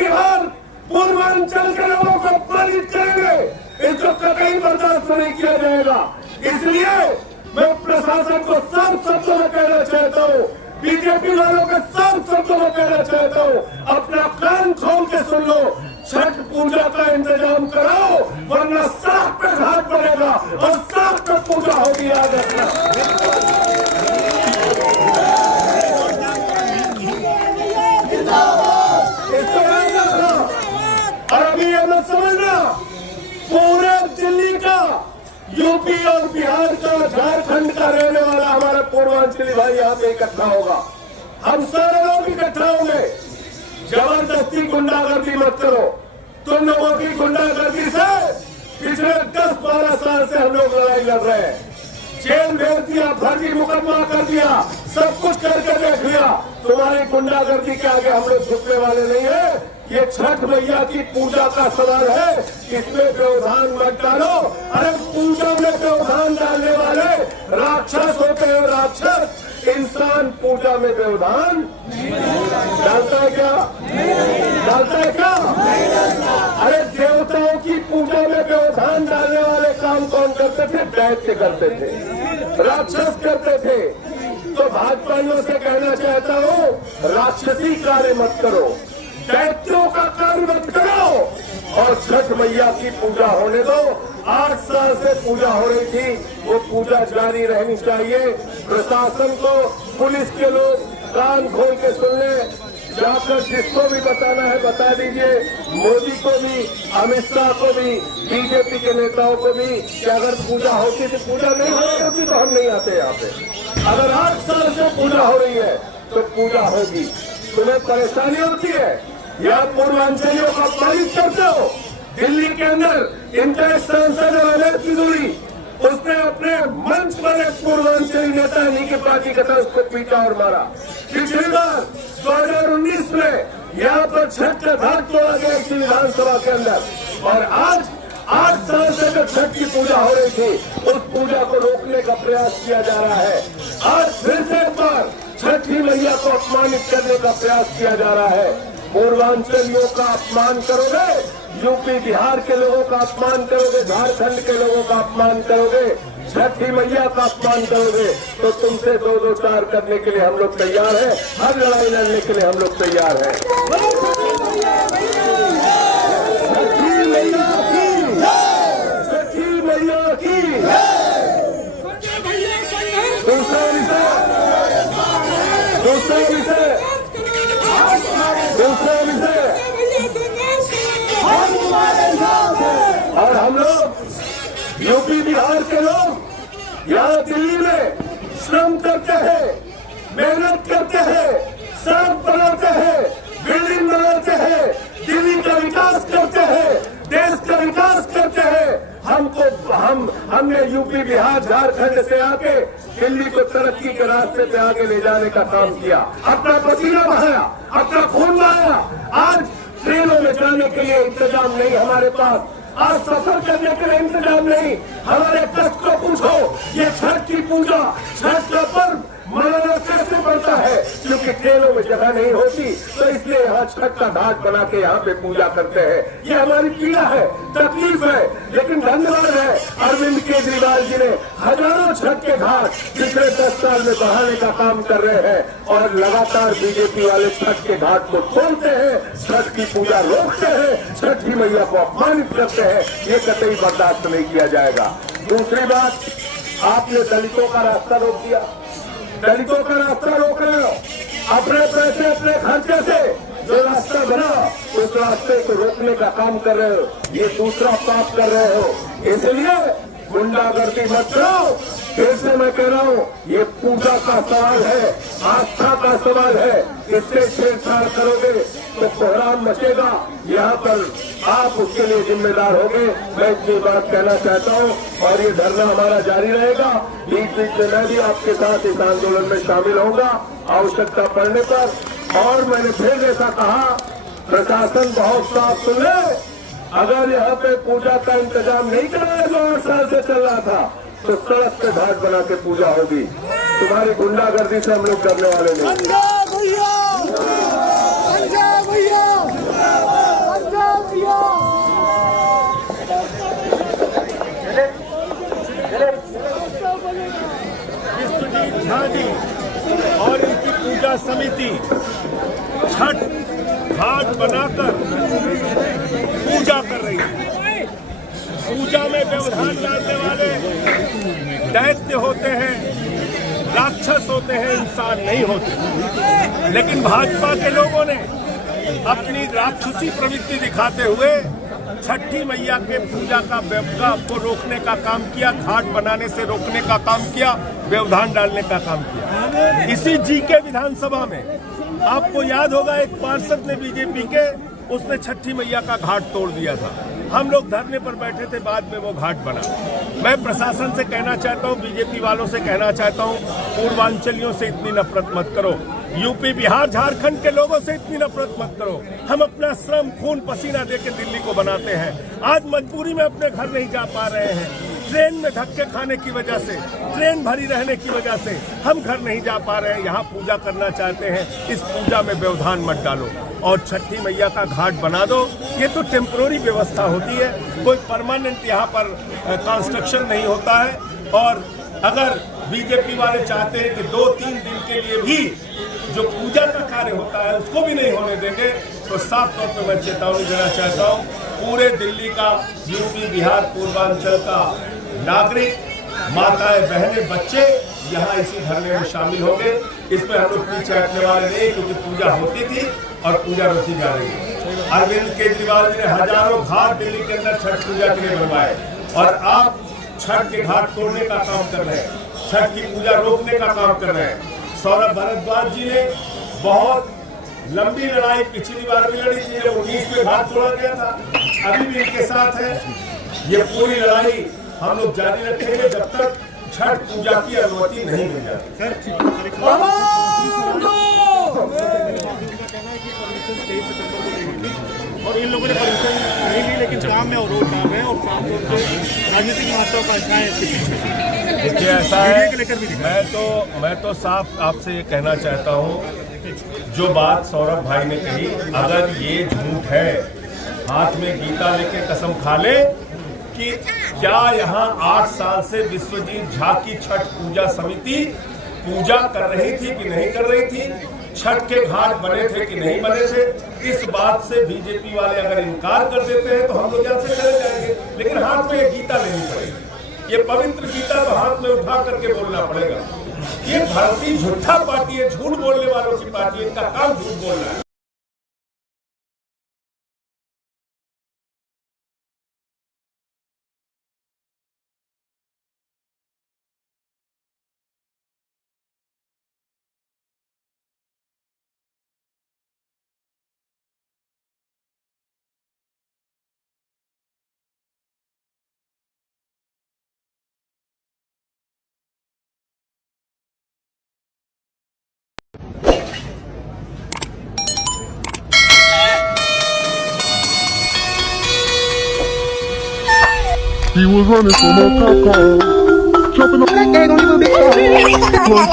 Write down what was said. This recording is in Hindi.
बिहार पूर्वांचल के लोगों को अपमानित करेंगे, इसको कतई बर्दाश्त नहीं किया जाएगा। इसलिए मैं प्रशासन को सब शब्दों में कहना चाहता हूँ, बीजेपी वालों के सब शब्दों में कहना चाहता हूँ, अपना कान खोल के सुन लो, छठ पूजा का इंतजाम कराओ, वरना सड़क पे घाट पड़ेगा और सड़क पे पूजा होगी। याद रखना। इसको याद रखना। और अभी ये मत समझना, पूरे दिल्ली का, यूपी और बिहार का, झारखंड का रहने वाला हमारा पूर्वांचली भाई यहाँ पे इकट्ठा होगा। हम सारे लोग इकट्ठा होंगे। जबरदस्ती गुंडागर्दी मत करो। तुम लोगों की गुंडागर्दी से पिछले 10-12 साल से हम लोग लड़ाई लड़ रहे हैं। जेल भेज दिया, फर्जी मुकदमा कर दिया, सब कुछ करके देख लिया। तुम्हारी गुंडागर्दी के आगे हम लोग झुकने वाले नहीं है। ये छठ मैया की पूजा का सवाल है, इसमें व्यवधान मत डालो। अरे पूजा में व्यवधान डालने वाले राक्षस होते हैं। राक्षस इंसान पूजा में व्यवधान डालता है क्या? डालता है क्या? अरे देवताओं की पूजा में व्यवधान डालने वाले काम कौन करते थे? दैत्य करते थे, राक्षस करते थे। तो भाजपाइयों से कहना चाहता हूँ, राक्षसी कार्य मत करो, दैत्यों का कार्य मत करो और छठ मैया की पूजा होने दो। 8 साल से पूजा हो रही थी, वो पूजा जारी रहनी चाहिए। प्रशासन को, पुलिस के लोग कान खोल के सुन ले, जाकर जिसको भी बताना है बता दीजिए, मोदी को भी, अमित शाह को भी, बीजेपी के नेताओं को भी, कि अगर पूजा होती तो पूजा नहीं होती तो हम नहीं आते यहाँ पे। अगर 8 साल से पूजा हो रही है तो पूजा होगी। तुम्हें परेशानी होती है या पूर्वांचलियों का अपमानित करते हो? दिल्ली के अंदर इनका सांसद रमेश तिजोरी, उसने अपने मंच पर एक पूर्वांचली नेता इन्हीं के पार्टी का था, उसको पीटा और मारा। पिछली बार 2019 में यहाँ पर छठ का घाट तोड़ा गया इसी विधानसभा के अंदर। और आज 8 साल से जो छठ की पूजा हो रही थी, उस पूजा को रोकने का प्रयास किया जा रहा है। आज फिर से एक बार छठी मैया को अपमानित करने का प्रयास किया जा रहा है। पूर्वांचलियों का अपमान करोगे, यूपी बिहार के लोगों का अपमान करोगे, झारखंड के लोगों का अपमान करोगे, छठी मैया का अपमान करोगे, तो तुमसे 2-2 4 करने के लिए हम लोग तैयार हैं। हर लड़ाई लड़ने के लिए हम लोग तैयार हैं। छठी मैया की, छठी मैया की। दूसरा विषय और हम लोग यूपी बिहार के लोग यहाँ दिल्ली में श्रम करते हैं, मेहनत करते हैं, सड़क बनाते हैं, बिल्डिंग बनाते हैं, दिल्ली का विकास करते हैं, देश का विकास करते हैं। हमने यूपी बिहार झारखंड से आके दिल्ली को तरक्की के रास्ते पे आगे ले जाने का काम किया, अपना पसीना बहाया, अपना खून बहाया। आज ट्रेनों में जाने के लिए इंतजाम नहीं हमारे पास, आज सफर करने के लिए इंतजाम नहीं। हमारे कष्ट को पूछो, ये छठ की पूजा, छठ का पर्व मनाना कैसे पड़ता है? क्योंकि ट्रेनों में जगह नहीं होती, तो इसलिए यहाँ छठ का घाट बना के यहाँ पे पूजा करते हैं। ये हमारी पीड़ा है, तकलीफ है, लेकिन धन्यवाद है अरविंद केजरीवाल जी ने हजारों छठ के घाट पिछले 10 साल में बढ़ाने का काम कर रहे हैं। और लगातार बीजेपी वाले छठ के घाट को खोलते हैं, छठ की पूजा रोकते हैं, छठी मैया को अपमानित करते हैं। ये कतई बर्दाश्त नहीं किया जाएगा। दूसरी बात, आपने दलितों का रास्ता रोक दिया, दलितों का रास्ता रोक रहे हो, अपने पैसे अपने खर्चे से जो रास्ता बना उस रास्ते को रोकने का काम कर रहे हो। ये दूसरा पाप कर रहे हो, इसलिए गुंडागर्दी मत करो। फिर से मैं कह रहा हूँ, ये पूजा का सवाल है, आस्था का सवाल है। इससे छेड़छाड़ करोगे तो कोहराम मचेगा। यहाँ पर आप उसके लिए जिम्मेदार होंगे। मैं इतनी बात कहना चाहता हूँ और ये धरना हमारा जारी रहेगा। बीच बीच में मैं भी आपके साथ इस आंदोलन में शामिल होऊंगा आवश्यकता पड़ने पर। और मैंने फिर जैसा कहा, प्रशासन बहुत साफ सुन ले, अगर यहाँ पे पूजा का इंतजाम नहीं कराया जो 8 साल से चल रहा था, तो सड़क पे घाट बना के पूजा होगी। तुम्हारी गुंडागर्दी से हम लोग करने वाले नहीं। पूजा समिति छठ घाट बनाकर पूजा कर रही है। पूजा में व्यवधान डालने वाले दैत्य होते हैं, राक्षस होते हैं, इंसान नहीं होते। लेकिन भाजपा के लोगों ने अपनी राक्षसी प्रवृत्ति दिखाते हुए छठी मैया के पूजा को रोकने का काम किया, घाट बनाने से रोकने का काम किया, व्यवधान डालने का काम किया। इसी जीके विधानसभा में आपको याद होगा एक पार्षद ने बीजेपी के उसने छठी मैया का घाट तोड़ दिया था। हम लोग धरने पर बैठे थे, बाद में वो घाट बना। मैं प्रशासन से कहना चाहता हूँ, बीजेपी वालों से कहना चाहता हूँ, पूर्वांचलियों से इतनी नफरत मत करो, यूपी बिहार झारखंड के लोगों से इतनी नफरत मत करो। हम अपना श्रम खून पसीना देके दिल्ली को बनाते हैं। आज मजबूरी में अपने घर नहीं जा पा रहे हैं, ट्रेन में धक्के खाने की वजह से, ट्रेन भरी रहने की वजह से हम घर नहीं जा पा रहे हैं। यहाँ पूजा करना चाहते हैं, इस पूजा में व्यवधान मत डालो और छठी मैया का घाट बना दो। ये तो टेम्पररी व्यवस्था होती है, कोई परमानेंट यहाँ पर कंस्ट्रक्शन नहीं होता है। और अगर बीजेपी वाले चाहते हैं कि 2-3 दिन के लिए भी जो पूजा का कार्य होता है उसको भी नहीं होने देंगे, तो साफ तौर पर मैं चेतावनी देना चाहता हूँ पूरे दिल्ली का, यूपी बिहार पूर्वांचल का नागरिक, माताएं, बहनें, बच्चे यहाँ इसी धरने में शामिल होंगे। इसमें हम लोग पीछे हटने वाले नहीं, क्योंकि पूजा होती थी और पूजा रोकी जा रही है। अरविंद केजरीवाल जी ने हजारों घाट दिल्ली के अंदर छठ पूजा के लिए बनवाए और आप छठ के घाट तोड़ने का काम कर रहे हैं, छठ की पूजा रोकने का काम कर रहे हैं। सौरभ भारद्वाज जी ने बहुत लंबी लड़ाई पिछली बार भी लड़ी थी, जब 19 में घाट तोड़ा गया था, अभी भी इनके साथ है। ये पूरी लड़ाई हम लोग जारी रखेंगे जब तक छठ पूजा की अनुमति नहीं मिल जाती। और इन लोगों ने परमिशन नहीं ली, लेकिन काम में अवरोध डाल रहे हैं और साफ तौर से राजनीतिक महत्वाकांक्षाएं है इसके पीछे। देखिए ऐसा है, मैं तो साफ आपसे ये कहना चाहता हूँ, जो बात सौरभ भाई ने कही, अगर ये झूठ है, हाथ में गीता लेके कसम खा ले कि क्या यहाँ 8 साल से विश्वजीत झा की छठ पूजा समिति पूजा कर रही थी कि नहीं कर रही थी, छठ के घाट बने थे कि नहीं बने थे, इस बात से बीजेपी वाले अगर इनकार कर देते हैं तो हम लोग यहाँ से चले जाएंगे। लेकिन हाथ में ये गीता लेनी पड़ेगी, ये पवित्र गीता तो हाथ में उठा करके बोलना पड़ेगा। ये भारतीय झूठा पार्टी है, झूठ बोलने वालों की पार्टी है, इनका काम झूठ बोलना है। He was running from a cop car, jumping on that gang on a little bit.